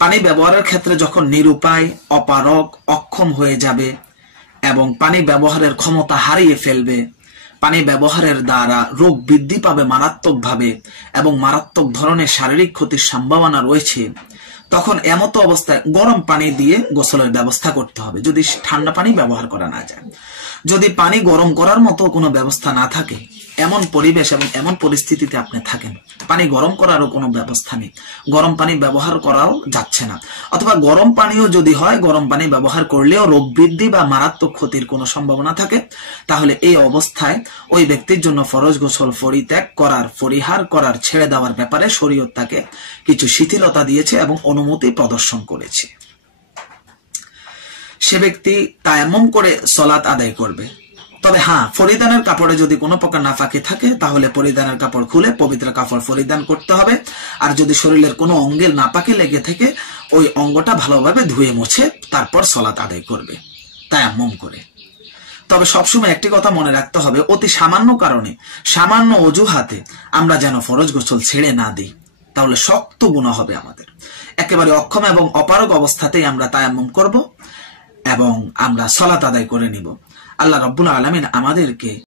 পানি ব্যবহারের ক্ষেত্রে যখন নিরুপায়, অপারগ, অক্ষম হয়ে যাবে এবং পানি ব্যবহারের ক্ষমতা হারিয়ে ফেলবে, পানি ব্যবহারের দ্বারা রোগ বৃদ্ধি পাবে মারাত্মকভাবে এবং মারাত্মক ধরনের শারীরিক ক্ষতির সম্ভাবনা রয়েছে, তখন এমতো অবস্থায় গরম পানি দিয়ে গোসলের ব্যবস্থা করতে হবে যদি ঠান্ডা পানি ব্যবহার করা না যায়। যদি পানি গরম করার মতো কোনো ব্যবস্থা না থাকে, এমন পরিবেশ এবং এমন পরিস্থিতিতে আপনি থাকেন, পানি গরম করারও কোনো ব্যবস্থা নেই, গরম পানি ব্যবহার করাও যাচ্ছে না, অথবা গরম পানিও যদি হয়, গরম পানি ব্যবহার করলেও রোগ বৃদ্ধি বা মারাত্মক ক্ষতির কোনো সম্ভাবনা থাকে, তাহলে এই অবস্থায় ওই ব্যক্তির জন্য ফরজ গোসল পরিহার করার, ছেড়ে দেওয়ার ব্যাপারে শরীয়ত তাকে কিছু শিথিলতা দিয়েছে এবং অনুমতি প্রদর্শন করেছে। সে ব্যক্তি তায়াম্মুম করে সলাত আদায় করবে। তবে হ্যাঁ, পরিধানের কাপড়ে যদি কোনো প্রকার নাফাকি থাকে তাহলে পরিধানের কাপড় খুলে পবিত্র কাপড় পরিধান করতে হবে। আর যদি শরীরের কোনো অঙ্গের নাপাকি লেগে থেকে ওই অঙ্গটা ভালোভাবে ধুয়ে মুছে তারপর সলাত আদায় করবে তায়াম্মুম করে। তবে সবসময় একটি কথা মনে রাখতে হবে, অতি সামান্য কারণে, সামান্য অজুহাতে আমরা যেন ফরজ গোসল ছেড়ে না দিই, তাহলে শক্ত গুনাহ হবে আমাদের। একেবারে অক্ষম এবং অপারগ অবস্থাতেই আমরা তায়াম্মুম করব এবং আমরা সলাত আদায় করে নিব। আল্লাহ রাব্বুল আলামিন আমাদেরকে